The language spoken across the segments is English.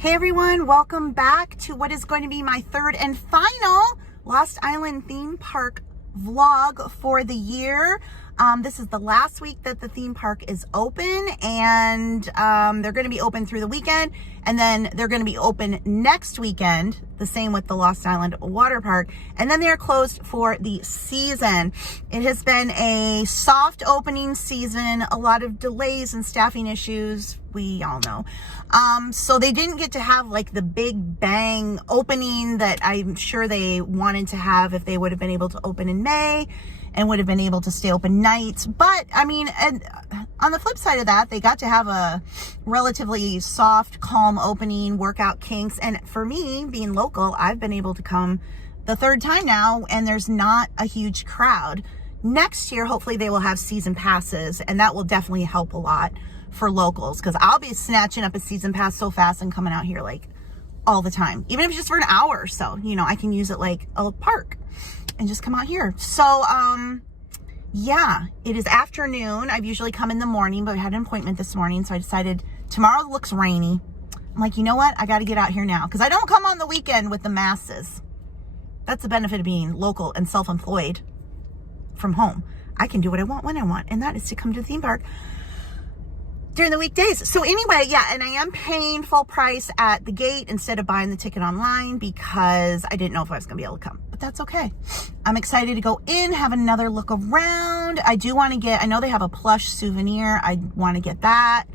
Hey everyone, welcome back to what is going to be my third and final Lost Island theme park vlog for the year. This is the last week that the theme park is open, and they're going to be open through the weekend, and then they're going to be open next weekend, the same with the Lost Island water park, and then they're closed for the season. It has been a soft opening season, a lot of delays and staffing issues, we all know. So they didn't get to have like the big bang opening that I'm sure they wanted to have if they would have been able to open in May and would have been able to stay open nights. But I mean, and on the flip side of that, they got to have a relatively soft, calm opening, workout kinks. And for me, being local, I've been able to come the third time now, and there's not a huge crowd. Next year, hopefully they will have season passes, and that will definitely help a lot for locals, because I'll be snatching up a season pass so fast and coming out here like all the time, even if it's just for an hour or so. You know, I can use it like a park and just come out here. So yeah, it is afternoon. I've usually come in the morning, but I had an appointment this morning, so I decided tomorrow looks rainy. I'm like, you know what, I got to get out here now, because I don't come on the weekend with the masses. That's the benefit of being local and self-employed from home. I can do what I want when I want, and that is to come to the theme park during the weekdays. So anyway, yeah, and I am paying full price at the gate instead of buying the ticket online, because I didn't know if I was gonna be able to come, but that's okay. I'm excited to go in, have another look around. I do want to get, I know they have a plush souvenir. I want to get that.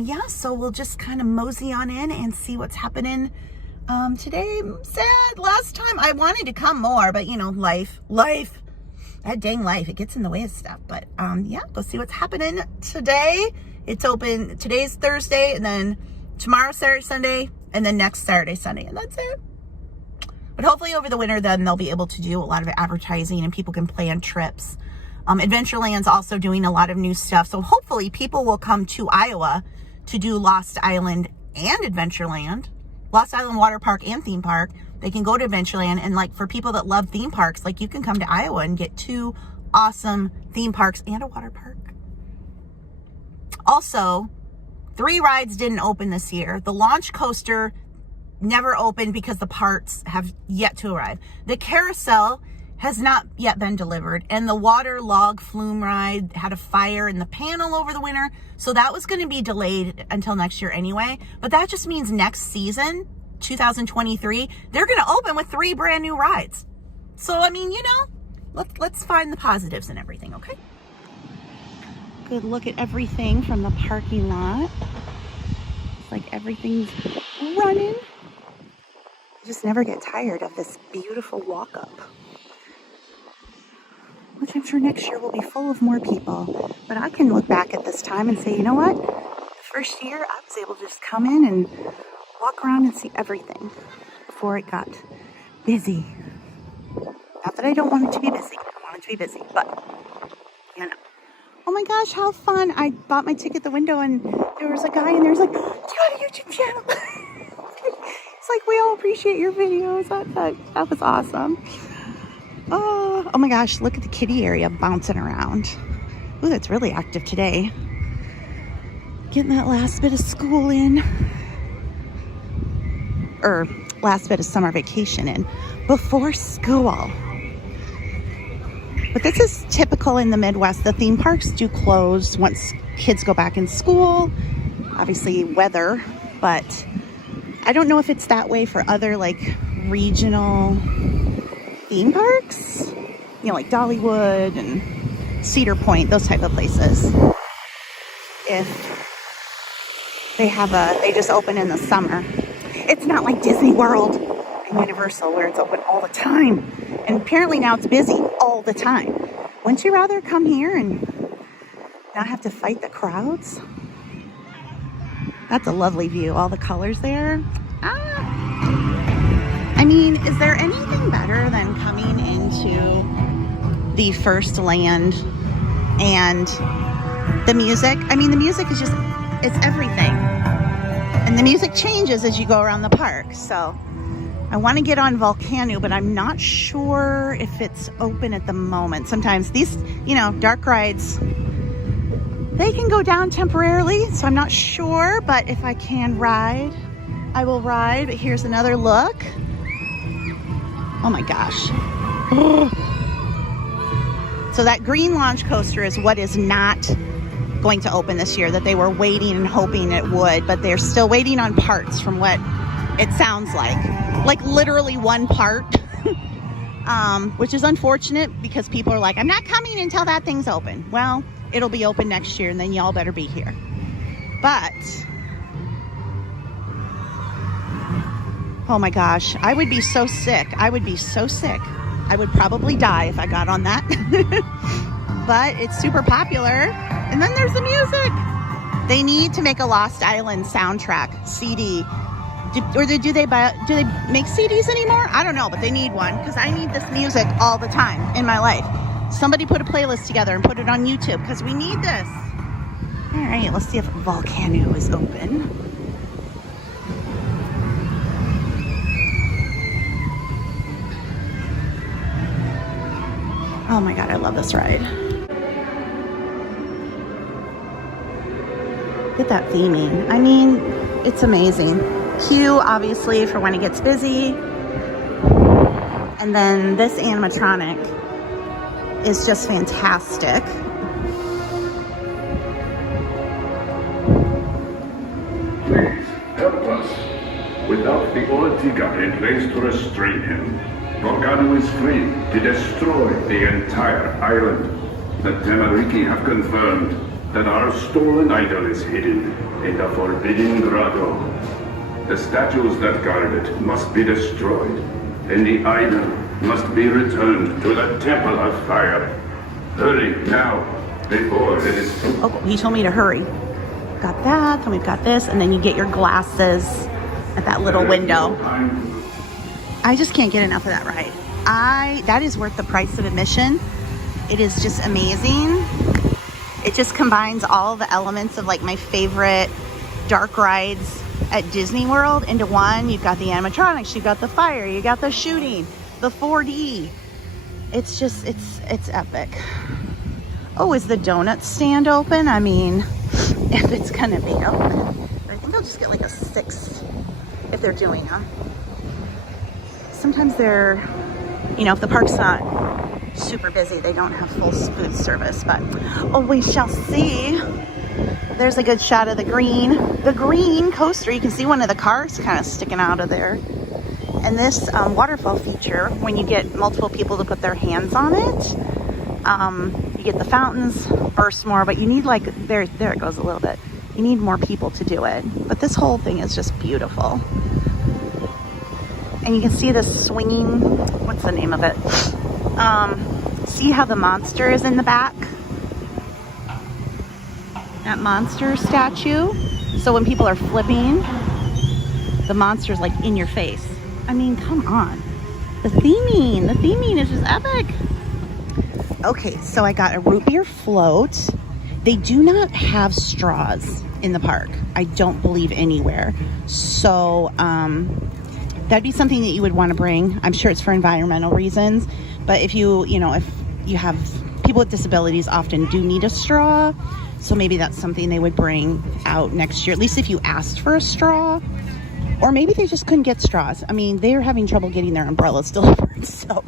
Yeah, so we'll just kind of mosey on in and see what's happening today. Sad, last time I wanted to come more, but you know, life, that dang life, it gets in the way of stuff. But yeah, go see what's happening today. It's open, today's Thursday, and then tomorrow, Saturday, Sunday, and then next Saturday, Sunday, and that's it. But hopefully over the winter, then they'll be able to do a lot of advertising and people can plan trips. Adventureland's also doing a lot of new stuff, so hopefully people will come to Iowa to do Lost Island and Adventureland, Lost Island water park and theme park. They can go to Adventureland, and like for people that love theme parks, like you can come to Iowa and get 2 awesome theme parks and a water park. Also, 3 rides didn't open this year. The launch coaster never opened because the parts have yet to arrive. The carousel has not yet been delivered, and the water log flume ride had a fire in the panel over the winter, so that was going to be delayed until next year anyway. But that just means next season, 2023, they're going to open with 3 brand new rides. So I mean, you know, let's find the positives in everything. Okay, good look at everything from the parking lot. It's like everything's running. I just never get tired of this beautiful walk up, which I'm sure next year will be full of more people. But I can look back at this time and say, you know what, the first year I was able to just come in and walk around and see everything before it got busy. Not that I don't want it to be busy. I want it to be busy, but you know. Oh my gosh, how fun. I bought my ticket at the window, and there was a guy in there who's like, do you have a YouTube channel? It's like, we all appreciate your videos. That was awesome. Oh my gosh, look at the kiddie area bouncing around. Ooh, that's really active today. Getting that last bit of school in. Or last bit of summer vacation in before school. But this is typical in the Midwest. The theme parks do close once kids go back in school. Obviously weather, but I don't know if it's that way for other like regional theme parks. You know, like Dollywood and Cedar Point, those type of places. If they just open in the summer. It's not like Disney World and Universal where it's open all the time. And apparently now it's busy all the time. Wouldn't you rather come here and not have to fight the crowds? That's a lovely view. All the colors there. I mean, is there anything better than coming into the first land and the music? I mean, the music is just, it's everything. And the music changes as you go around the park. So I want to get on Volkanu, but I'm not sure if it's open at the moment. Sometimes these, you know, dark rides, they can go down temporarily. So I'm not sure, but if I can ride, I will ride, but here's another look. Oh my gosh. So that green launch coaster is what is not going to open this year, that they were waiting and hoping it would, but they're still waiting on parts from what it sounds like literally one part. Which is unfortunate because people are like, I'm not coming until that thing's open. Well, it'll be open next year and then y'all better be here. But oh my gosh, I would be so sick. I would be so sick. I would probably die if I got on that. But it's super popular. And then there's the music. They need to make a Lost Island soundtrack CD. Do they make CDs anymore? I don't know, but they need one because I need this music all the time in my life. Somebody put a playlist together and put it on YouTube because we need this. All right, let's see if Volkanu is open. Oh my God, I love this ride. Look at that theming. I mean, it's amazing. Queue, obviously, for when it gets busy. And then this animatronic is just fantastic. Please, help us. Without the Ortiga in place to restrain him, Volkanu is free to destroy the entire island. The Temeriki have confirmed that our stolen idol is hidden in the Forbidden Grotto. The statues that guard it must be destroyed, and the idol must be returned to the Temple of Fire. Hurry now, before it is... Oh, he told me to hurry. Got that, then we've got this, and then you get your glasses at that little window. I just can't get enough of that ride. That is worth the price of admission. It is just amazing. It just combines all the elements of like my favorite dark rides at Disney World into one. You've got the animatronics, you've got the fire, you got the shooting, the 4D. It's just, it's epic. Oh, is the donut stand open? I mean, if it's gonna be open. I think I'll just get like a 6 if they're doing them. Sometimes they're, you know, if the park's not super busy, they don't have full food service, but oh, we shall see. There's a good shot of the green coaster. You can see one of the cars kind of sticking out of there. And this waterfall feature, when you get multiple people to put their hands on it, you get the fountains burst more, but you need like, there it goes a little bit. You need more people to do it. But this whole thing is just beautiful. And you can see this swinging, what's the name of it? See how the monster is in the back? That monster statue. So when people are flipping, the monster's like in your face. I mean, come on. The theming is just epic. Okay, so I got a root beer float. They do not have straws in the park. I don't believe anywhere. So that'd be something that you would want to bring. I'm sure it's for environmental reasons. But if you have people with disabilities often do need a straw. So maybe that's something they would bring out next year, at least if you asked for a straw. Or maybe they just couldn't get straws. I mean, they're having trouble getting their umbrellas delivered, so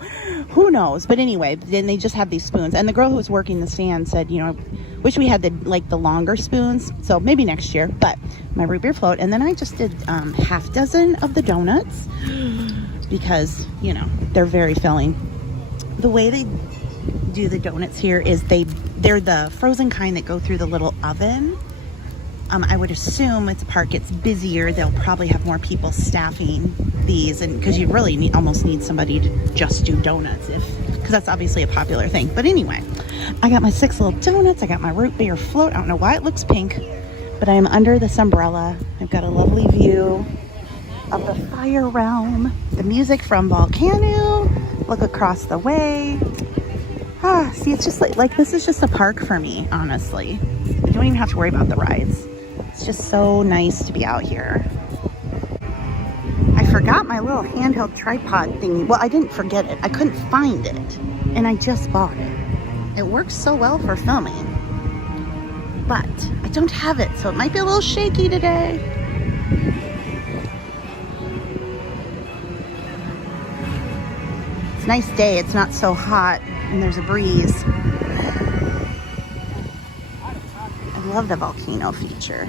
who knows? But anyway, then they just have these spoons. And the girl who was working the stand said, you know, wish we had the longer spoons. So maybe next year. But my root beer float, and then I just did half dozen of the donuts because, you know, they're very filling. The way they do the donuts here is they're the frozen kind that go through the little oven. I would assume as the park gets busier, they'll probably have more people staffing these, and because you really almost need somebody to just do donuts, because that's obviously a popular thing. But anyway, I got my 6 little donuts. I got my root beer float. I don't know why it looks pink, but I am under this umbrella. I've got a lovely view of the fire realm, the music from Volkanu. Look across the way. See, it's just like this is just a park for me, honestly. You don't even have to worry about the rides. It's just so nice to be out here. I forgot my little handheld tripod thingy. Well, I didn't forget it. I couldn't find it, and I just bought it. It works so well for filming, but I don't have it, so it might be a little shaky today. It's a nice day. It's not so hot and there's a breeze. I love the volcano feature.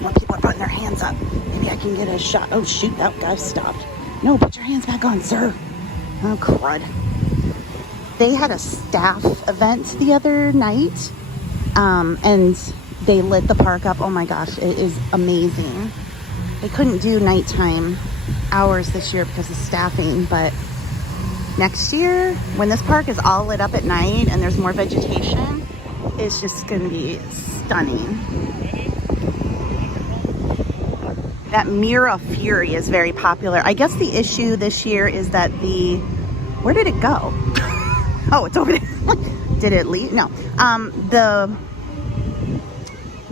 More people are putting their hands up. Maybe I can get a shot. Oh shoot, that guy stopped. No, put your hands back on, sir. Oh crud. They had a staff event the other night, and they lit the park up. Oh my gosh, it is amazing. They couldn't do nighttime hours this year because of staffing, but next year, when this park is all lit up at night and there's more vegetation, it's just going to be stunning. That Mira Fury is very popular. I guess the issue this year is that where did it go? Oh, it's over there. Did it leave? No.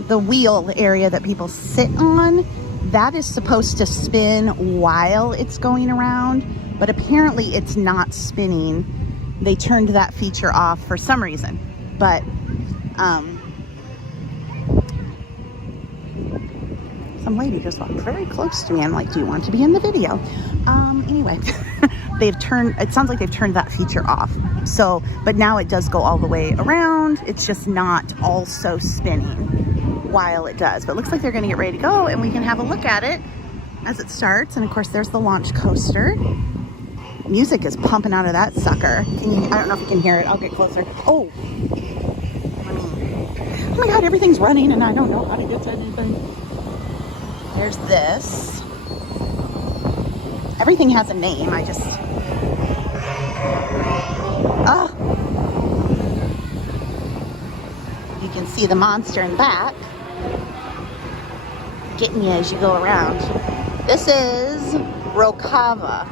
The wheel area that people sit on, that is supposed to spin while it's going around, but apparently it's not spinning. They turned that feature off for some reason, but some lady just walked very close to me. I'm like, do you want to be in the video? Anyway, it sounds like they've turned that feature off. So, but now it does go all the way around. It's just not also spinning while it does. But it looks like they're gonna get ready to go and we can have a look at it as it starts. And of course, there's the launch coaster. Music is pumping out of that sucker. I don't know if you can hear it. I'll get closer. Oh my God, everything's running and I don't know how to get to anything. There's this. Everything has a name. I just... Oh! You can see the monster in the back getting you as you go around. This is Rokava.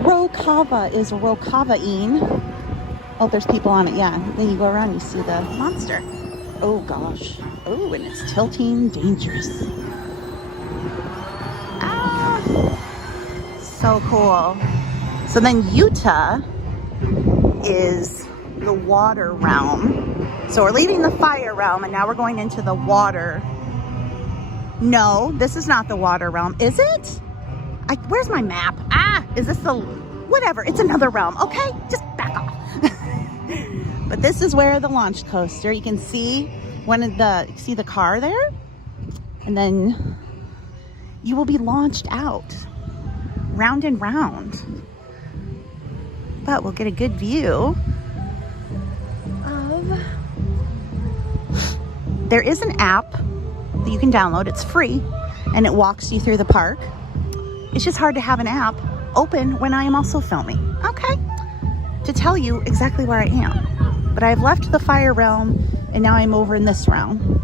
Rokava is Rokavaine. Oh, there's people on it, yeah. Then you go around, you see the monster. Oh gosh. Oh, and it's tilting dangerous. Ah, so cool. So then Utah is the water realm. So we're leaving the fire realm and now we're going into the water. No, this is not the water realm. Is it? Where's my map? Ah, is this the, whatever, it's another realm. Okay, just back off. But this is where the launch coaster, you can see see the car there? And then you will be launched out, round and round. But we'll get a good view of... There is an app that you can download, it's free, and it walks you through the park. It's just hard to have an app open when I am also filming. Okay, to tell you exactly where I am. But I've left the fire realm and now I'm over in this realm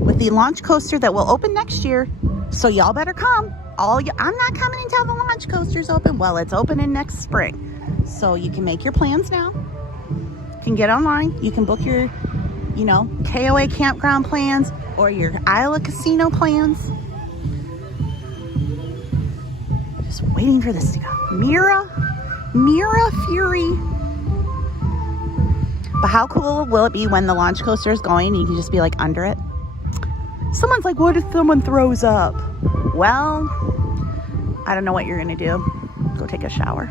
with the launch coaster that will open next year. So y'all better come. I'm not coming until the launch coaster's open. Well, it's opening next spring. So you can make your plans now. You can get online. You can book your, KOA campground plans or your Isla Casino plans. Just waiting for this to go. Mira Fury. But how cool will it be when the launch coaster is going and you can just be like under it? Someone's like, what if someone throws up? Well, I don't know what you're gonna do. Go take a shower.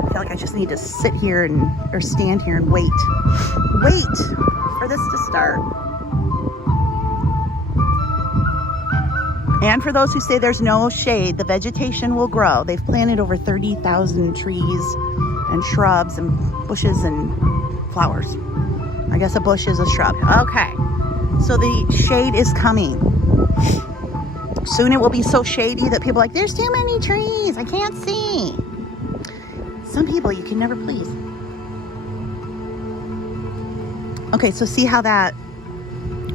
I feel like I just need to sit here or stand here and wait for this to start. And for those who say there's no shade, the vegetation will grow. They've planted over 30,000 trees and shrubs and bushes and flowers. I guess a bush is a shrub. Okay, so the shade is coming. Soon it will be so shady that people are like, there's too many trees, I can't see. Some people you can never please. Okay, so see how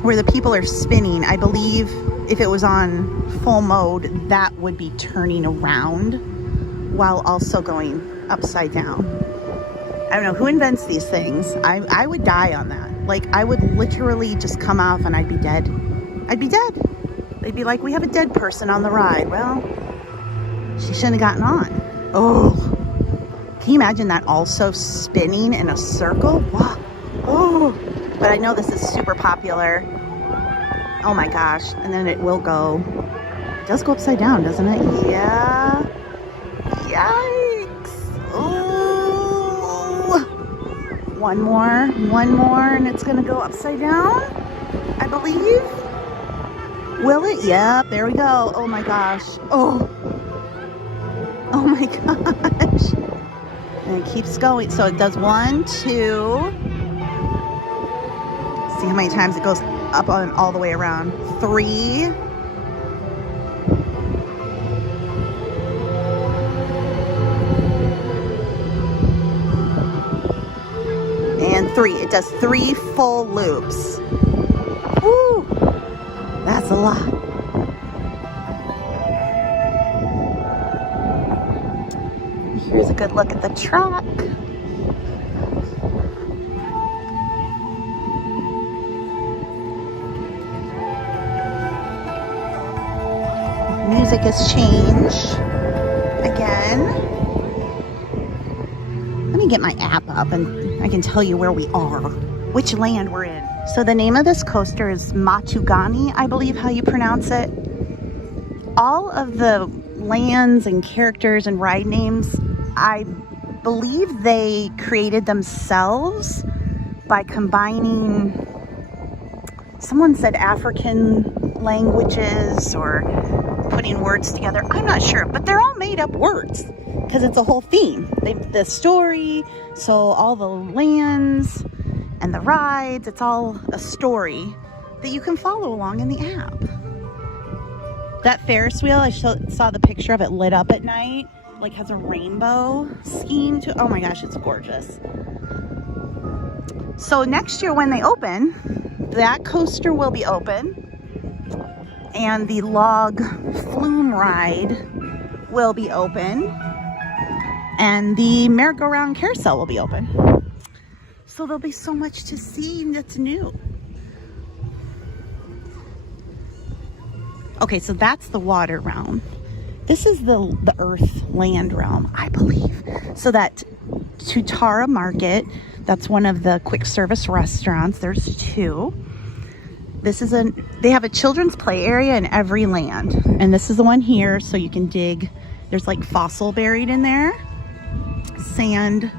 where the people are spinning, I believe if it was on full mode, that would be turning around while also going upside down. I don't know who invents these things. I would die on that. Like, I would literally just come off and I'd be dead. I'd be dead. They'd be like, we have a dead person on the ride. Well, she shouldn't have gotten on. Oh, can you imagine that also spinning in a circle? Wow. Oh, but I know this is super popular. Oh my gosh. And then it will go does go upside down, doesn't it? Yeah. Yikes. Ooh. One more, and it's gonna go upside down, I believe. Will it? Yep, there we go. Oh my gosh. Oh my gosh. And it keeps going. So it does 1, 2. See how many times it goes up on all the way around. 3. And 3. It does 3 full loops. Woo! That's a lot. Here's a good look at the track. Music has changed again. Let me get my app up and I can tell you where we are, which land we're in. So the name of this coaster is Matugani, I believe how you pronounce it. All of the lands and characters and ride names, I believe they created themselves by combining, someone said African languages or putting words together. I'm not sure, but they're all made up words because it's a whole theme. The story, so all the lands and the rides, it's all a story that you can follow along in the app. That Ferris wheel, I saw the picture of it lit up at night, like has a rainbow scheme to it. Oh my gosh, it's gorgeous. So next year when they open, that coaster will be open and the log flume ride will be open and the merry-go-round carousel will be open. So there'll be so much to see that's new. Okay, so that's the water realm. This is the earth land realm, I believe. So that Tutara Market, that's one of the quick service restaurants. There's 2. This is they have a children's play area in every land. And this is the one here, so you can dig. There's like fossil buried in there. Sand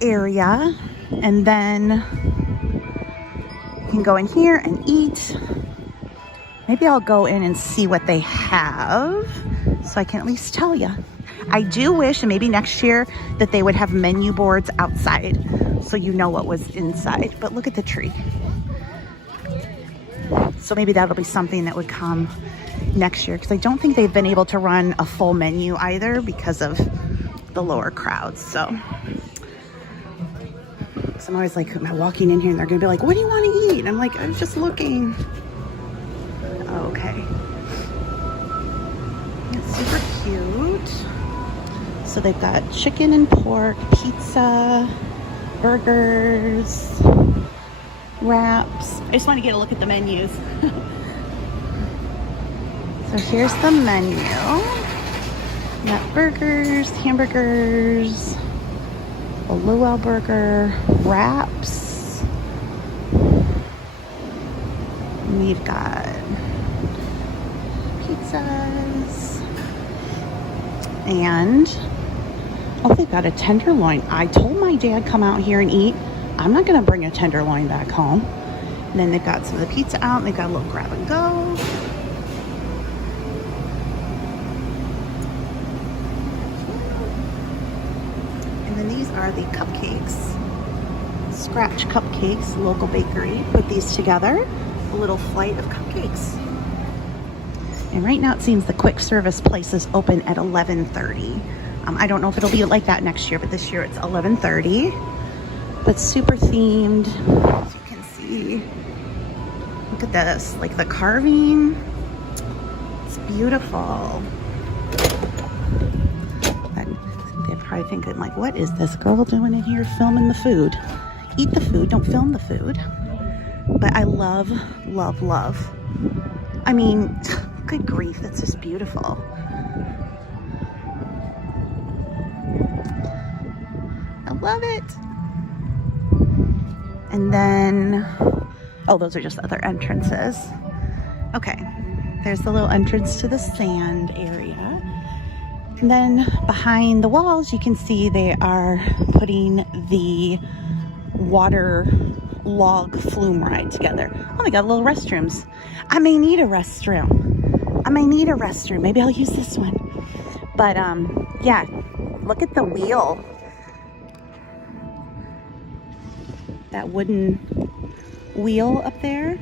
area. And then you can go in here and eat. Maybe I'll go in and see what they have so I can at least tell you. I do wish, and maybe next year, that they would have menu boards outside so you know what was inside. But look at the tree. So maybe that'll be something that would come next year because I don't think they've been able to run a full menu either because of the lower crowds. So I'm always like, am I walking in here and they're gonna be like, what do you want to eat? And I'm like, I'm just looking. Okay. It's super cute. So they've got chicken and pork, pizza, burgers, wraps. I just want to get a look at the menus. So here's the menu. We got burgers, hamburgers, a luau burger, wraps. We've got pizzas. And, oh, they've got a tenderloin. I told my dad come out here and eat. I'm not going to bring a tenderloin back home. And then they've got some of the pizza out, and they've got a little grab and go. And then these are the cupcakes. Scratch cupcakes, local bakery. Put these together. A little flight of cupcakes. And right now it seems the quick service place is open at 11:30. I don't know if it'll be like that next year, but this year it's 11:30. But super themed, as you can see. Look at this, like the carving. It's beautiful. And they're probably thinking like, what is this girl doing in here filming the food? Eat the food, don't film the food. But I love, love, love. I mean, good grief, that's just beautiful. I love it. And then, oh, those are just other entrances. Okay, There's the little entrance to the sand area. And then behind the walls, you can see they are putting the water log flume ride together. Oh, they got little restrooms. I may need a restroom. Maybe I'll use this one. But yeah, look at the wheel. That wooden wheel up there.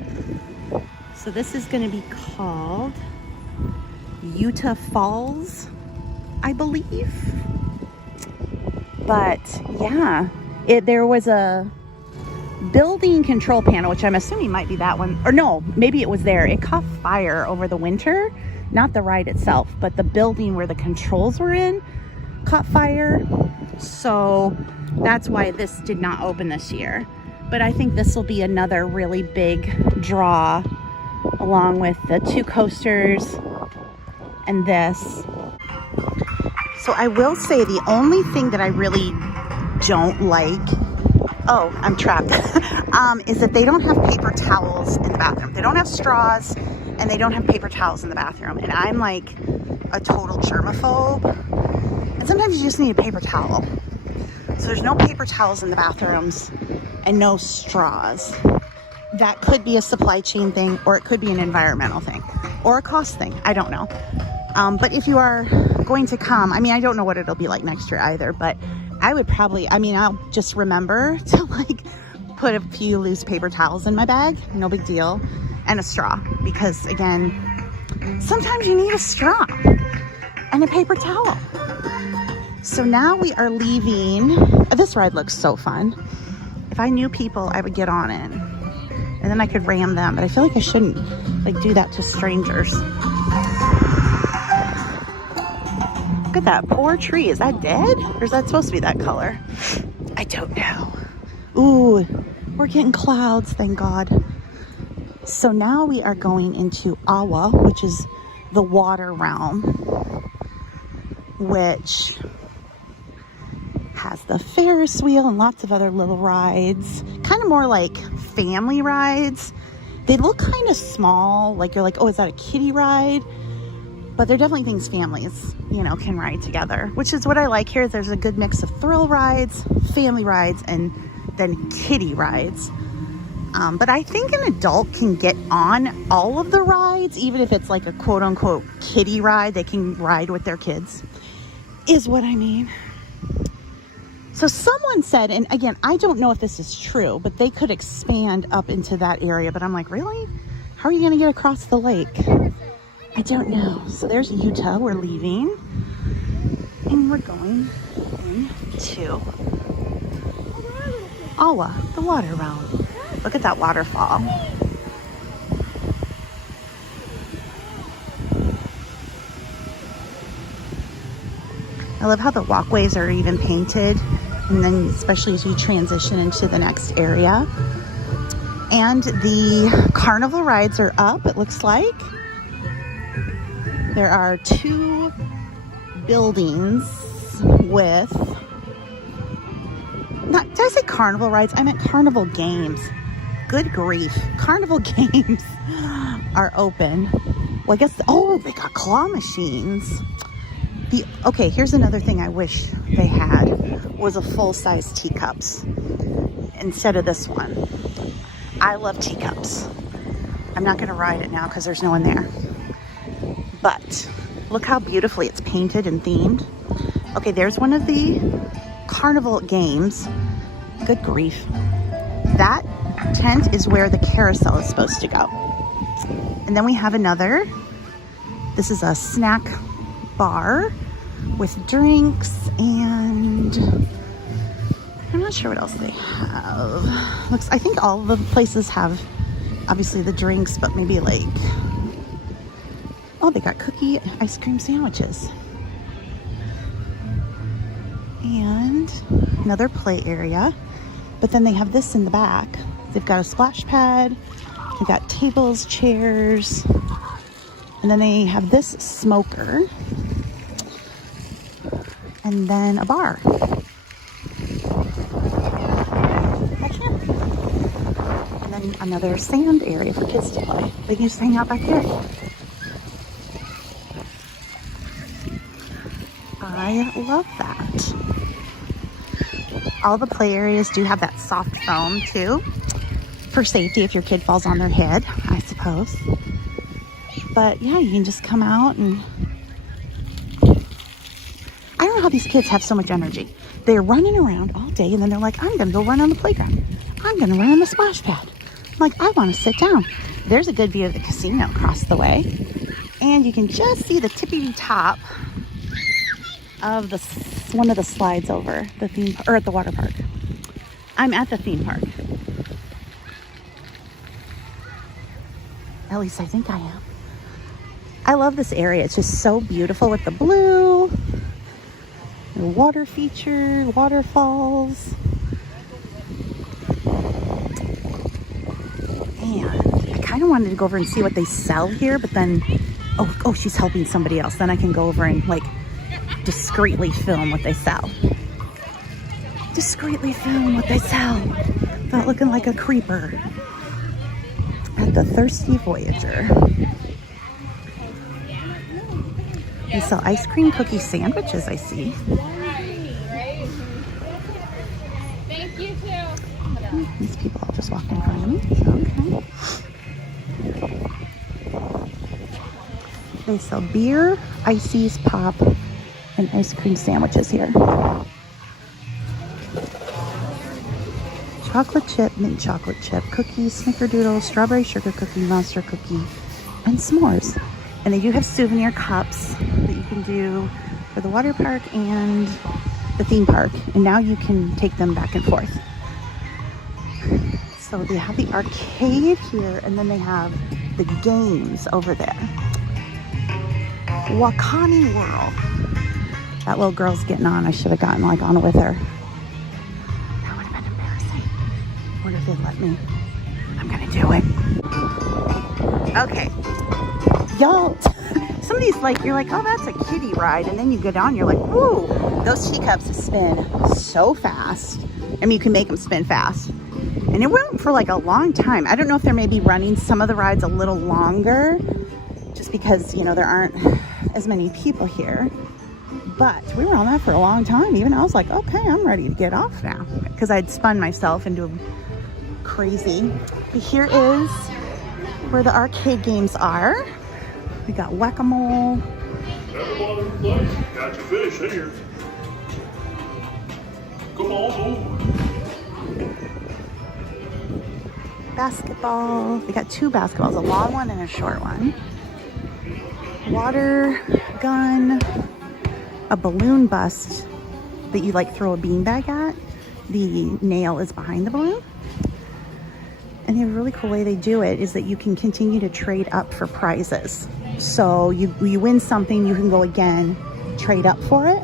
So this is going to be called Utah Falls, I believe. But yeah, there was a building control panel, which I'm assuming might be that one. Or no, maybe it was there. It caught fire over the winter. Not the ride itself, but the building where the controls were in caught fire. So that's why this did not open this year. But I think this will be another really big draw, along with the 2 coasters and this. So I will say the only thing that I really don't like, oh, I'm trapped, is that they don't have paper towels in the bathroom. They don't have straws, and they don't have paper towels in the bathroom. And I'm like a total germaphobe. And sometimes you just need a paper towel. So there's no paper towels in the bathrooms and no straws. That could be a supply chain thing, or it could be an environmental thing, or a cost thing. I don't know. But if you are going to come, I mean, I don't know what it'll be like next year either, but I would probably, I mean, I'll just remember to like put a few loose paper towels in my bag, no big deal, and a straw, because again, sometimes you need a straw and a paper towel. So now we are leaving. This ride looks so fun. If I knew people, I would get on it, and then I could ram them, but I feel like I shouldn't like do that to strangers. Look at that poor tree. Is that dead? Or is that supposed to be that color? I don't know. Ooh, we're getting clouds, thank God. So now we are going into Aqua, which is the water realm, which has the Ferris wheel and lots of other little rides. Kind of more like family rides. They look kind of small, like you're like, oh, is that a kiddie ride? But they're definitely things families, you know, can ride together, which is what I like here. There's a good mix of thrill rides, family rides, and then kiddie rides. But I think an adult can get on all of the rides, even if it's like a quote unquote kiddie ride, they can ride with their kids, is what I mean. So someone said, and again, I don't know if this is true, but they could expand up into that area. But I'm like, really? How are you going to get across the lake? I don't know. So there's Utah. We're leaving. And we're going into Aqua, the water realm. Look at that waterfall. I love how the walkways are even painted, and then especially as you transition into the next area. And the carnival rides are up, it looks like. There are 2 buildings with, did I say carnival rides? I meant carnival games. Good grief. Carnival games are open. Well, I guess, oh, they got claw machines. Okay, here's another thing I wish they had, was a full-size teacups instead of this one. I love teacups. I'm not going to ride it now because there's no one there. But look how beautifully it's painted and themed. Okay, there's one of the carnival games. Good grief. That tent is where the carousel is supposed to go. And then we have another. This is a snack bar with drinks, and I'm not sure what else they have. I think all of the places have obviously the drinks, but maybe like, oh, they got cookie ice cream sandwiches. And another play area. But then they have this in the back. They've got a splash pad. They've got tables, chairs. And then they have this smoker. And then a bar. Back here. And then another sand area for kids to play. They can just hang out back here. I love that. All the play areas do have that soft foam too, for safety if your kid falls on their head, I suppose. But yeah, you can just come out and I don't know how these kids have so much energy. They're running around all day and then they're like, I'm gonna go run on the playground. I'm gonna run on the splash pad. I'm like, I wanna sit down. There's a good view of the casino across the way. And you can just see the tippy top of one of the slides over the theme, or at the water park. I'm at the theme park. At least I think I am. I love this area. It's just so beautiful with the blue, the water feature, waterfalls. And I kind of wanted to go over and see what they sell here, but then, oh, she's helping somebody else. Then I can go over and like discreetly film what they sell. Discreetly film what they sell without looking like a creeper at the Thirsty Voyager. They sell ice cream cookie sandwiches, I see. Thank you too. These people all just walked in front of me. Okay. They sell beer, ices, pop, and ice cream sandwiches here. Chocolate chip, mint chocolate chip, cookies, snickerdoodle, strawberry sugar cookie, monster cookie, and s'mores. And they do have souvenir cups that you can do for the water park and the theme park. And now you can take them back and forth. So they have the arcade here, and then they have the games over there. Volkanu World. That little girl's getting on. I should have gotten like on it with her. That would have been embarrassing. What if they let me? I'm gonna do it. Okay. Y'all, some of these, like, you're like, oh, that's a kiddie ride. And then you go down, you're like, woo, those teacups spin so fast. I mean, you can make them spin fast. And it went for like a long time. I don't know if they're maybe running some of the rides a little longer just because, you know, there aren't as many people here. But we were on that for a long time. Even I was like, okay, I'm ready to get off now. Because I'd spun myself into crazy. But here is where the arcade games are. We got whack-a-mole. Everybody play. Got your fish here. Come on over. Basketball. We got two basketballs, a long one and a short one. Water gun. A balloon bust that you like throw a beanbag at. The nail is behind the balloon. And the really cool way they do it is that you can continue to trade up for prizes. So you win something, you can go again, trade up for it.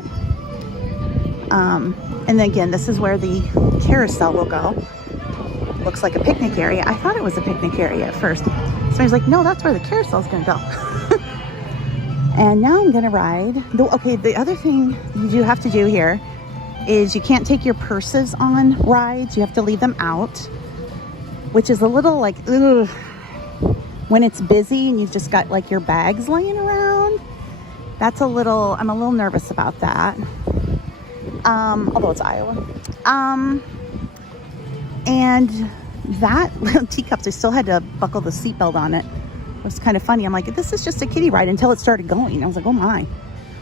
And then again, this is where the carousel will go. Looks like a picnic area. I thought it was a picnic area at first. So I was like, no, that's where the carousel is gonna go. And now I'm gonna ride. Okay, the other thing you do have to do here is you can't take your purses on rides. You have to leave them out, which is a little like, ugh. When it's busy and you've just got like your bags laying around, I'm a little nervous about that. Although it's Iowa. And that teacups, I still had to buckle the seatbelt on it. It was kind of funny. I'm like, this is just a kiddie ride until it started going. I was like, oh my.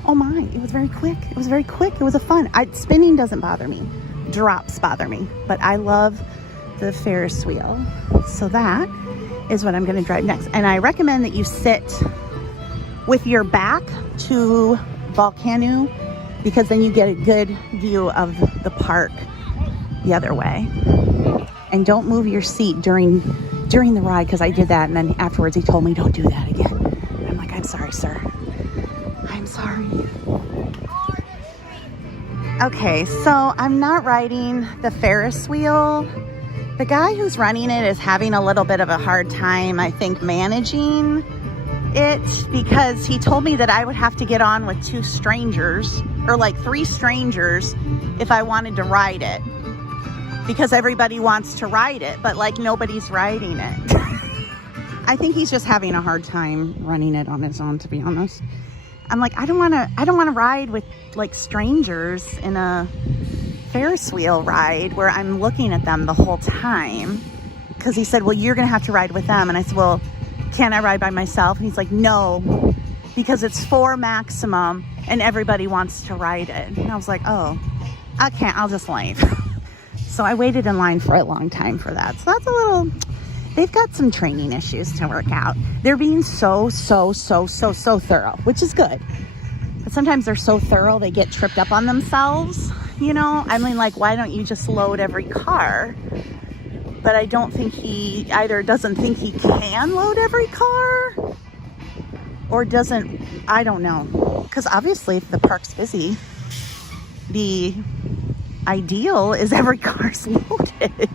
It was very quick. It was a fun. Spinning doesn't bother me. Drops bother me. But I love the Ferris wheel. So that is what I'm going to drive next. And I recommend that you sit with your back to Volkanu because then you get a good view of the park the other way. And don't move your seat during the ride because I did that, and then afterwards he told me don't do that again. And I'm like, I'm sorry, sir. I'm sorry. Okay, so I'm not riding the Ferris wheel. The guy who's running it is having a little bit of a hard time, I think, managing it because he told me that I would have to get on with two strangers or like three strangers if I wanted to ride it. Because everybody wants to ride it, but like nobody's riding it. I think he's just having a hard time running it on his own, to be honest. I'm like, I don't want to ride with like strangers in a Ferris wheel ride where I'm looking at them the whole time. Because he said, well, you're going to have to ride with them. And I said, well, can I ride by myself? And he's like, no, because it's 4 maximum and everybody wants to ride it. And I was like, oh, I can't, I'll just leave. So I waited in line for a long time for that. So that's a little, they've got some training issues to work out. They're being so thorough, which is good. But sometimes they're so thorough, they get tripped up on themselves. You know, I mean, like, why don't you just load every car? But I don't think he either doesn't think he can load every car or doesn't, I don't know. Because obviously if the park's busy, the ideal is every car's loaded.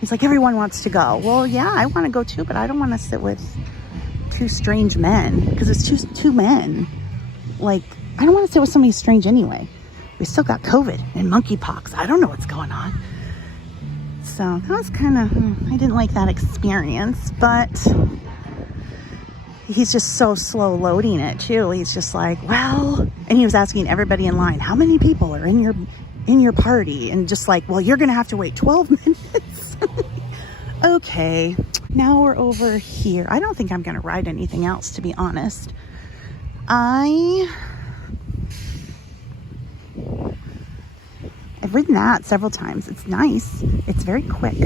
He's like, everyone wants to go. Well, yeah, I want to go too, but I don't want to sit with 2 strange men because it's two men. Like, I don't want to sit with somebody strange anyway. We still got COVID and monkeypox. I don't know what's going on. So that was kind of, I didn't like that experience, but he's just so slow loading it too. He's just like, well, and he was asking everybody in line, how many people are in your party? And just like, well, you're going to have to wait 12 minutes. Okay, now we're over here. I don't think I'm going to ride anything else, to be honest. I've ridden that several times. It's nice. It's very quick.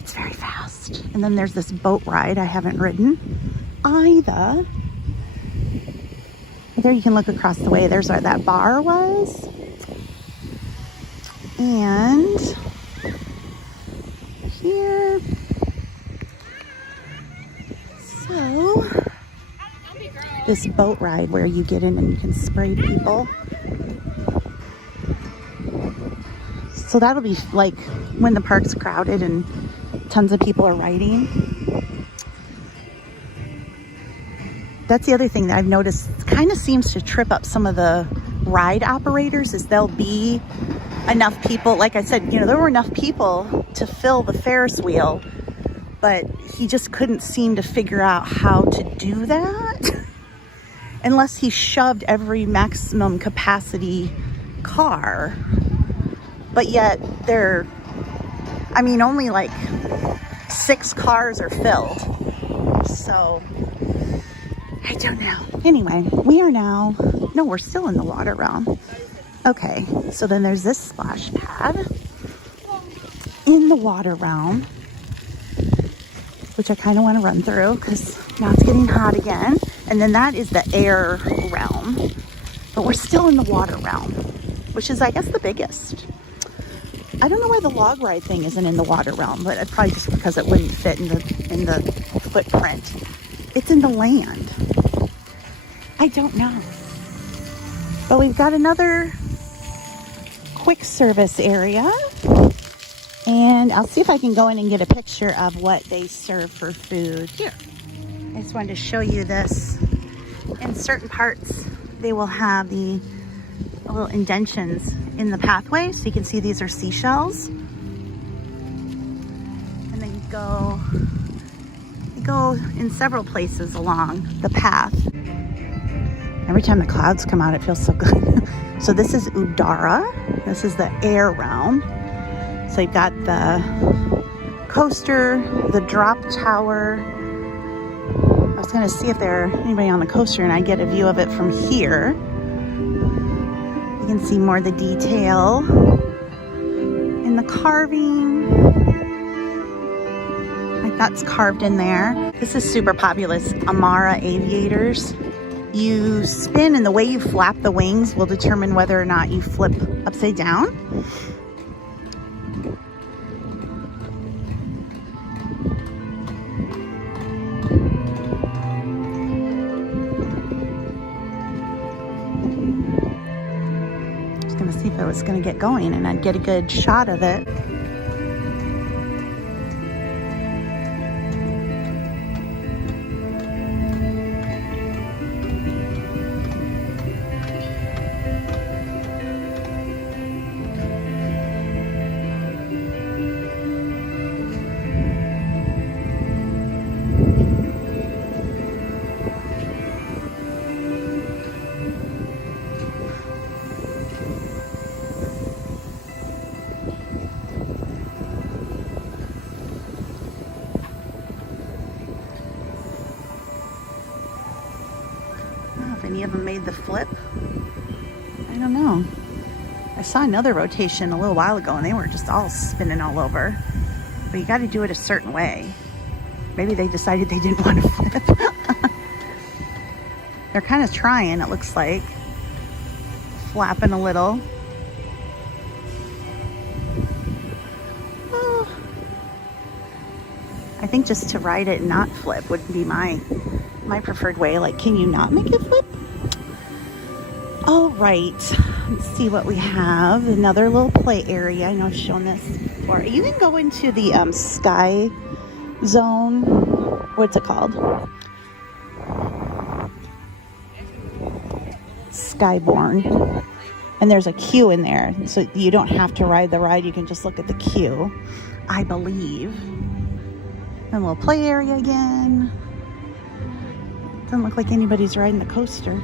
It's very fast. And then there's this boat ride I haven't ridden either. There you can look across the way. There's where that bar was. And here. So this boat ride where you get in and you can spray people. So that'll be like when the park's crowded and tons of people are riding. That's the other thing that I've noticed kind of seems to trip up some of the ride operators is there'll be enough people. Like I said, you know, there were enough people to fill the Ferris wheel, but he just couldn't seem to figure out how to do that unless he shoved every maximum capacity car. But yet only like 6 cars are filled. So I don't know. Anyway, we're still in the water realm. Okay, so then there's this splash pad in the water realm, which I kind of want to run through because now it's getting hot again. And then that is the air realm, but we're still in the water realm, which is, I guess, the biggest. I don't know why the log ride thing isn't in the water realm, but it's probably just because it wouldn't fit in the footprint. It's in the land. I don't know. But we've got another quick service area. And I'll see if I can go in and get a picture of what they serve for food here. I just wanted to show you this. In certain parts, they will have the little indentions in the pathway, so you can see these are seashells. And then you go in several places along the path. Every time the clouds come out, it feels so good. So this is Yudara. This is the air realm. So you've got the coaster, the drop tower. I was gonna see if there are anybody on the coaster and I get a view of it from here. You can see more of the detail in the carving. Like that's carved in there. This is super popular, Amara aviators. You spin and the way you flap the wings will determine whether or not you flip upside down. See if it was going to get going and I'd get a good shot of it. any of them made the flip. I don't know. I saw another rotation a little while ago and they were just all spinning all over. But you got to do it a certain way. Maybe they decided they didn't want to flip. They're kind of trying, it looks like. Flapping a little. Oh. I think just to ride it and not flip would be my preferred way. Like, can you not make it flip? All right, let's see what we have. Another little play area. I know I've shown this before. You can go into the sky zone. What's it called? Skyborn. And there's a queue in there, so you don't have to ride the ride. You can just look at the queue, I believe. And a little play area again. Doesn't look like anybody's riding the coaster.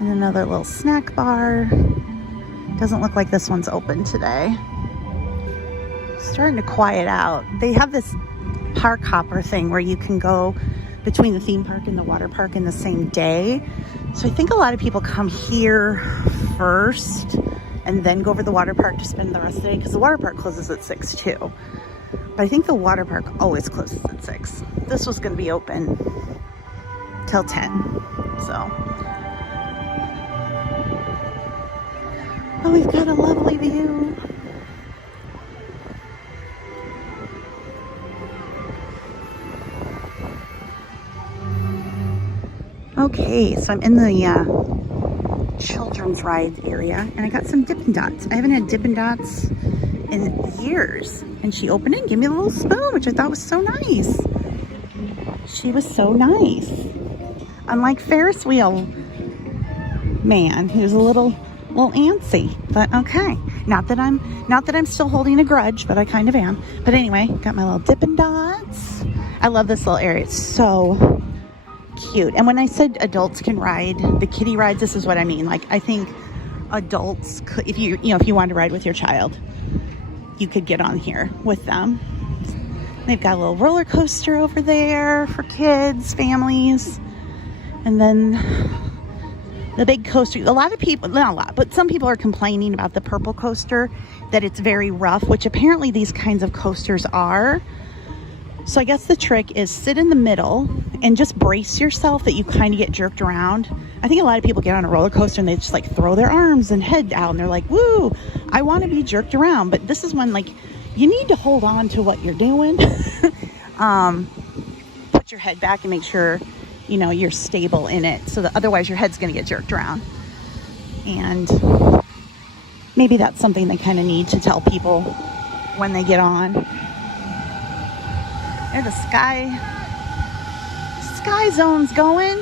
And another little snack bar. Doesn't look like this one's open today. Starting to quiet out. They have this park hopper thing where you can go between the theme park and the water park in the same day. So I think a lot of people come here first and then go over to the water park to spend the rest of the day, because the water park closes at 6 too. But I think the water park always closes at 6. This was going to be open till 10. So. Oh, we've got a lovely view. Okay, so I'm in the children's rides area, and I got some Dippin' Dots. I haven't had Dippin' Dots in years, and she opened it and gave me a little spoon, which I thought was so nice. She was so nice. Unlike Ferris wheel man, who's a little antsy, but okay. Not that I'm still holding a grudge, but I kind of am. But anyway, got my little Dippin' Dots. I love this little area. It's so cute. And when I said adults can ride the kiddie rides, this is what I mean. Like, I think adults could, if you wanted to ride with your child, you could get on here with them. They've got a little roller coaster over there for kids, families, and then the big coaster. A lot of people, not a lot, but some people are complaining about the purple coaster, that it's very rough, which apparently these kinds of coasters are. So I guess the trick is sit in the middle and just brace yourself that you kind of get jerked around. I think a lot of people get on a roller coaster and they just like throw their arms and head out and they're like, woo, I want to be jerked around. But this is when, like, you need to hold on to what you're doing. Put your head back and make sure, you know, you're stable in it, so that otherwise your head's going to get jerked around. And maybe that's something they kind of need to tell people when they get on. There's the sky zone's going.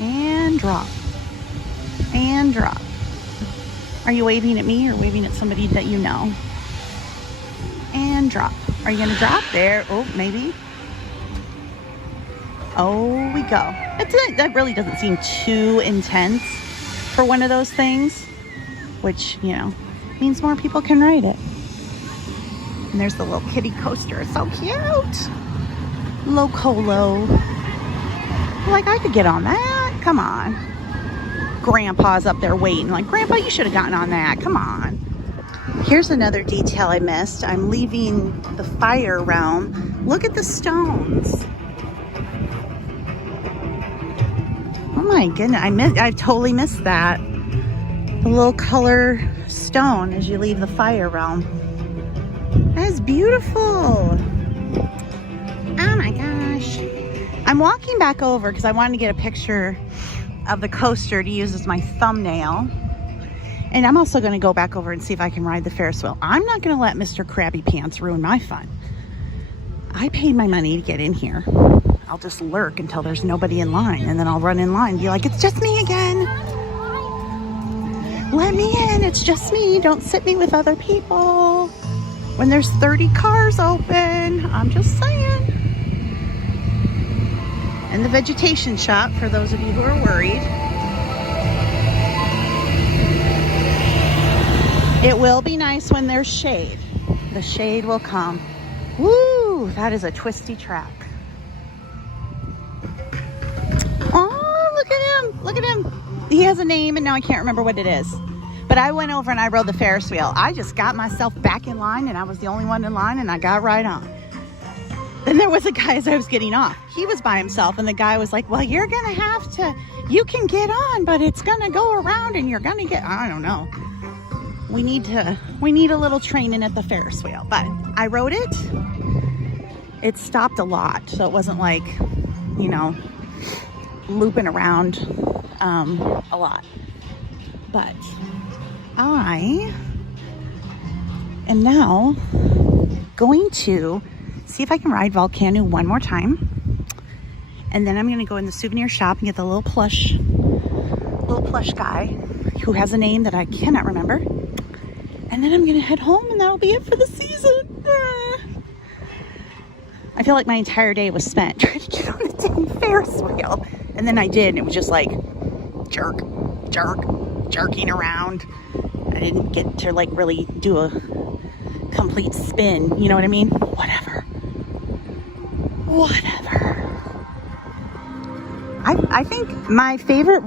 And drop. And drop. Are you waving at me or waving at somebody that you know? And drop. Are you going to drop? There. Oh, maybe. Oh, we go. That really doesn't seem too intense for one of those things, which, you know, means more people can ride it. And there's the little kiddie coaster. It's so cute. Locolo. Like, I could get on that. Come on. Grandpa's up there waiting. Like, Grandpa, you should have gotten on that. Come on. Here's another detail I missed. I'm leaving the fire realm. Look at the stones. Oh my goodness, I totally missed that. The little color stone as you leave the fire realm. That is beautiful. Oh my gosh. I'm walking back over because I wanted to get a picture of the coaster to use as my thumbnail. And I'm also going to go back over and see if I can ride the Ferris wheel. I'm not going to let Mr. Krabby Pants ruin my fun. I paid my money to get in here. I'll just lurk until there's nobody in line, and then I'll run in line and be like, it's just me again. Let me in, it's just me. Don't sit me with other people when there's 30 cars open. I'm just saying. And the vegetation shop, for those of you who are worried. It will be nice when there's shade. The shade will come. Woo, that is a twisty track. Oh, look at him. Look at him. He has a name and now I can't remember what it is. But I went over and I rode the Ferris wheel. I just got myself back in line and I was the only one in line and I got right on. Then there was a guy as I was getting off. He was by himself and the guy was like, well, you're going to have to, you can get on, but it's going to go around and you're going to get, I don't know. We need a little training at the Ferris wheel, but I rode it. It stopped a lot. So it wasn't like, you know, looping around a lot. But I am now going to see if I can ride Volkanu one more time. And then I'm going to go in the souvenir shop and get the little plush guy who has a name that I cannot remember. And then I'm going to head home and that'll be it for the season. I feel like my entire day was spent trying to get on the dang Ferris wheel. And then I did, and it was just like jerking around. I didn't get to like really do a complete spin. You know what I mean? Whatever. I think my favorite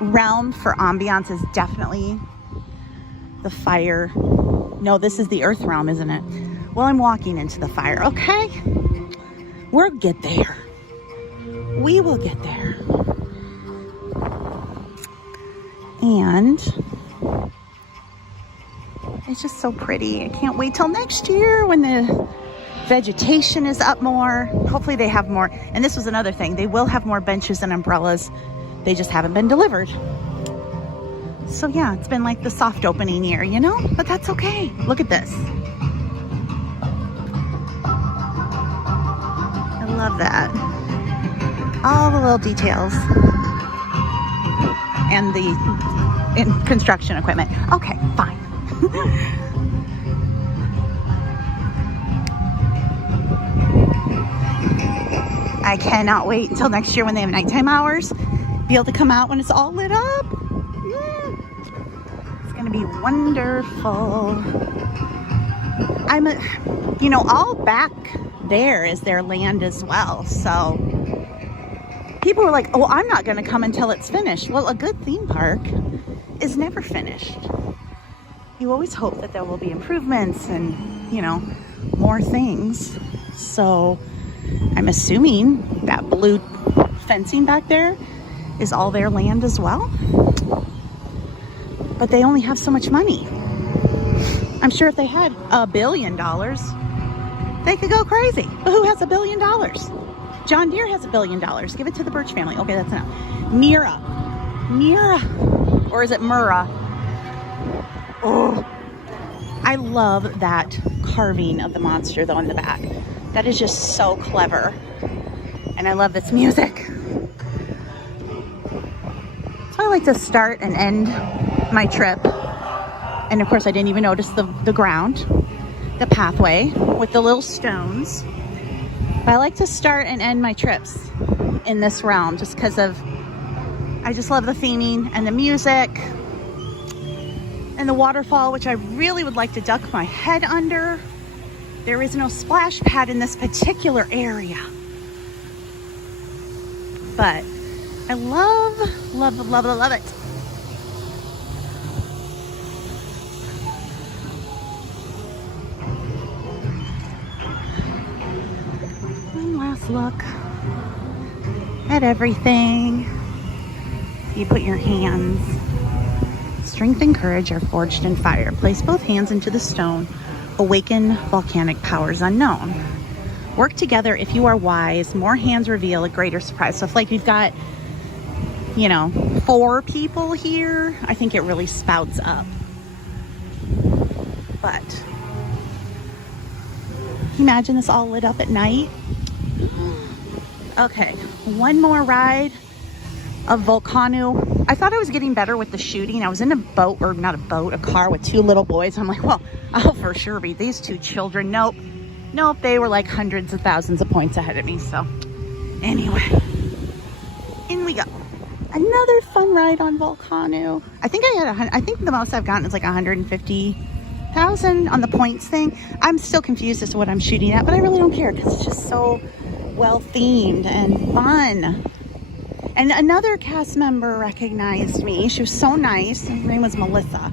realm for ambiance is definitely the fire. No, this is the earth realm, isn't it? Well, I'm walking into the fire, okay? We'll get there. We will get there. And it's just so pretty. I can't wait till next year when the vegetation is up more. Hopefully they have more. And this was another thing. They will have more benches and umbrellas. They just haven't been delivered. So yeah, it's been like the soft opening year, you know? But that's okay. Look at this. I love that. All the little details. And the construction equipment. Okay, fine. I cannot wait until next year when they have nighttime hours. Be able to come out when it's all lit up. It's gonna be wonderful. All back there is their land as well. So people were like, oh, I'm not gonna come until it's finished. Well, a good theme park is never finished. You always hope that there will be improvements and, more things. So I'm assuming that blue fencing back there is all their land as well. But they only have so much money. I'm sure if they had $1 billion, they could go crazy. But who has $1 billion? John Deere has $1 billion. Give it to the Birch family. Okay, that's enough. Mira. Or is it Murrah? Oh, I love that carving of the monster though in the back. That is just so clever. And I love this music. So I like to start and end my trip. And of course I didn't even notice the ground, the pathway with the little stones. But I like to start and end my trips in this realm just because I just love the theming and the music and the waterfall, which I really would like to duck my head under. There is no splash pad in this particular area. But I love it. One last look at everything. You put your hands. Strength and courage are forged in fire. Place both hands into the stone. Awaken volcanic powers unknown. Work together if you are wise. More hands reveal a greater surprise. So if we've got, 4 people here, I think it really spouts up. But imagine this all lit up at night. Okay, one more ride of Volkanu. I thought I was getting better with the shooting. I was in a car with 2 little boys. I'm like, well, I'll for sure beat these 2 children. Nope, they were like hundreds of thousands of points ahead of me. So anyway, in we go. Another fun ride on Volkanu. I think the most I've gotten is like 150 1,000 on the points thing. I'm still confused as to what I'm shooting at, but I really don't care because it's just so well themed and fun. And another cast member recognized me. She was so nice. Her name was Melissa.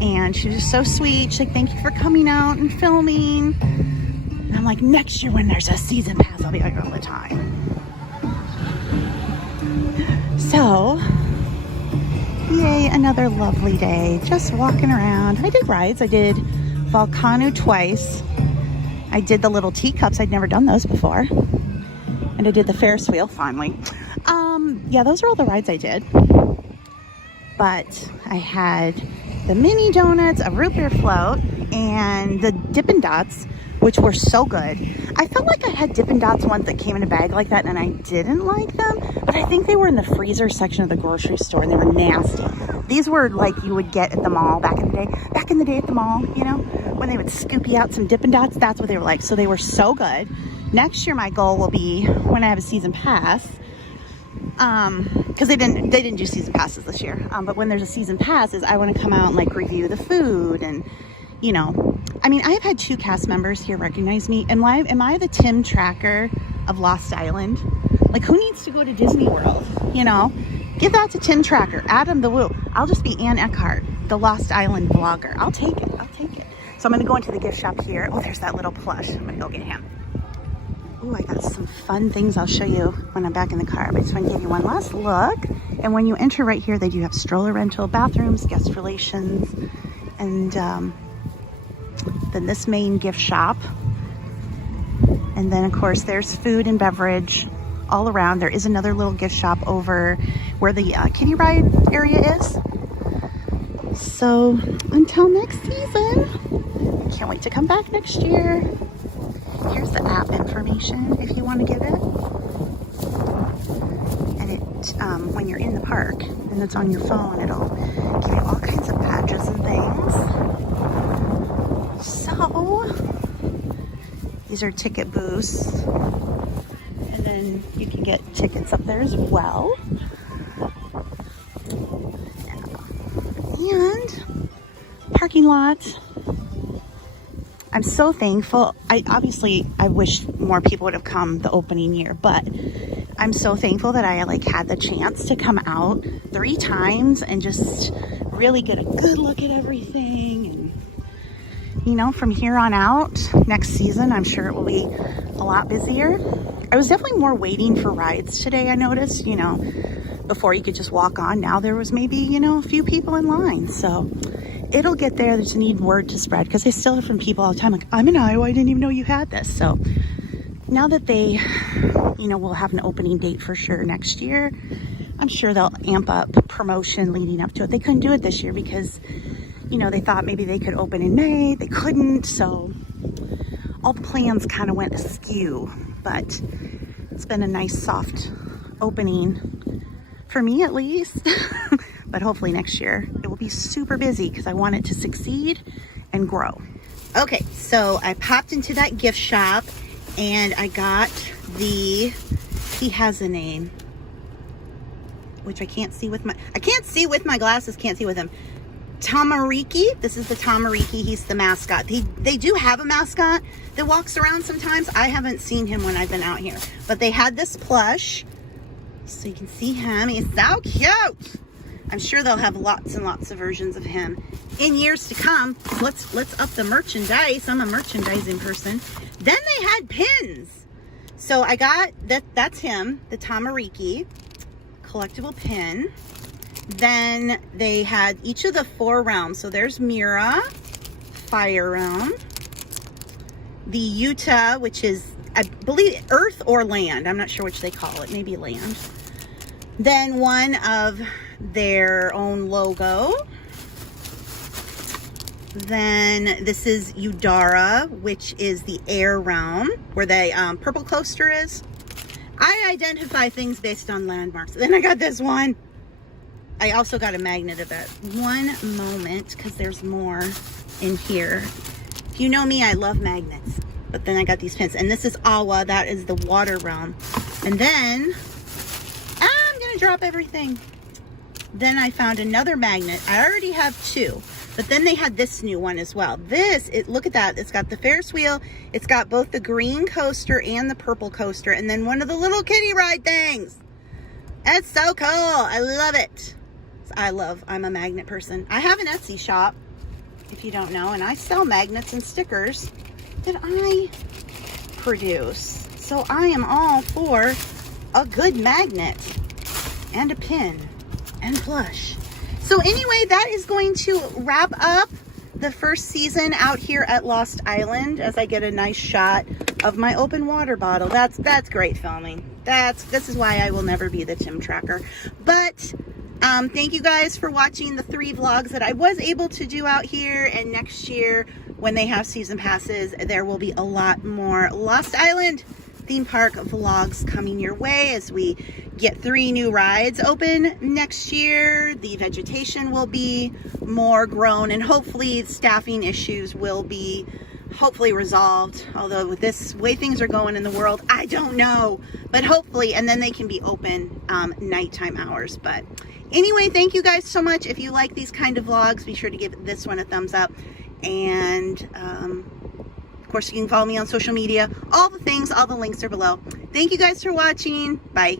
And she was just so sweet. She's like, thank you for coming out and filming. And I'm like, next year when there's a season pass, I'll be out here all the time. So, yay, another lovely day. Just walking around. I did rides. I did Volkanu twice. I did the little teacups. I'd never done those before. And I did the Ferris wheel finally. Yeah, those are all the rides I did. But I had the mini donuts, a root beer float, and the Dippin' Dots, which were so good. I felt like I had Dippin' Dots ones that came in a bag like that and I didn't like them, but I think they were in the freezer section of the grocery store and they were nasty. These were like you would get at the mall back in the day. Back in the day at the mall, you know, when they would scoop you out some Dippin' Dots, that's what they were like. So they were so good. Next year my goal will be when I have a season pass, because they didn't do season passes this year, but when there's a season pass is I want to come out and like review the food and, you know, I mean, I've had 2 cast members here recognize me. Am I the Tim Tracker of Lost Island? Like, who needs to go to Disney World? You know, give that to Tim Tracker, Adam the Woo. I'll just be Ann Eckhart, the Lost Island vlogger. I'll take it. I'll take it. So I'm going to go into the gift shop here. Oh, there's that little plush. I'm going to go get him. Oh, I got some fun things I'll show you when I'm back in the car. But I just want to give you one last look. And when you enter right here, they do have stroller rental, bathrooms, guest relations, and then this main gift shop. And then, of course, there's food and beverage all around. There is another little gift shop over where the kiddie ride area is. So until next season, I can't wait to come back next year. Here's the app information if you want to give it. And it, when you're in the park and it's on your phone, it'll give you all kinds of badges and things. So these are ticket booths. And then you can get tickets up there as well. And parking lot. I'm so thankful. I wish more people would have come the opening year, but I'm so thankful that I had the chance to come out 3 times and just really get a good look at everything. And you know, from here on out, next season, I'm sure it will be a lot busier. I was definitely more waiting for rides today, I noticed, you know, before you could just walk on. Now there was maybe, you know, a few people in line. So it'll get there. There's a need word to spread because I still hear from people all the time, like, I'm in Iowa, I didn't even know you had this. So now that they, you know, will have an opening date for sure next year, I'm sure they'll amp up promotion leading up to it. They couldn't do it this year because, you know, they thought maybe they could open in May. They couldn't. So all the plans kind of went askew, but it's been a nice soft opening for me at least. But hopefully next year it will be super busy because I want it to succeed and grow. Okay, so I popped into that gift shop and I got he has a name, which I can't see with my glasses, can't see with him. Tamariki. This is the Tamariki. He's the mascot. They do have a mascot that walks around sometimes. I haven't seen him when I've been out here, but they had this plush so you can see him. He's so cute. I'm sure they'll have lots and lots of versions of him in years to come. Let's up the merchandise. I'm a merchandising person. Then they had pins. So I got that's him, the Tamariki collectible pin. Then they had each of the 4 realms. So there's Mira, Fire Realm, the Utah, which is, I believe, Earth or Land. I'm not sure which they call it, maybe Land. Then one of their own logo. Then this is Yudara, which is the Air Realm, where the purple coaster is. I identify things based on landmarks. Then I got this one. I also got a magnet of it. One moment, because there's more in here. If you know me, I love magnets. But then I got these pins. And this is Aqua. That is the water realm. And then, I'm going to drop everything. Then I found another magnet. I already have two, but then they had this new one as well. Look at that. It's got the Ferris wheel. It's got both the green coaster and the purple coaster, and then one of the little kiddie ride things. That's so cool. I love it. I'm a magnet person. I have an Etsy shop, if you don't know, and I sell magnets and stickers that I produce. So I am all for a good magnet and a pin and plush. So anyway, that is going to wrap up the first season out here at Lost Island as I get a nice shot of my open water bottle. That's great filming. This is why I will never be the Tim Tracker. But thank you guys for watching the 3 vlogs that I was able to do out here, and next year when they have season passes, there will be a lot more Lost Island theme park vlogs coming your way as we get 3 new rides open next year. The vegetation will be more grown, and hopefully staffing issues will be hopefully resolved. Although with this way things are going in the world, I don't know, but hopefully, and then they can be open nighttime hours. But anyway, thank you guys so much. If you like these kind of vlogs, be sure to give this one a thumbs up. And of course, you can follow me on social media. All the things, all the links are below. Thank you guys for watching. Bye.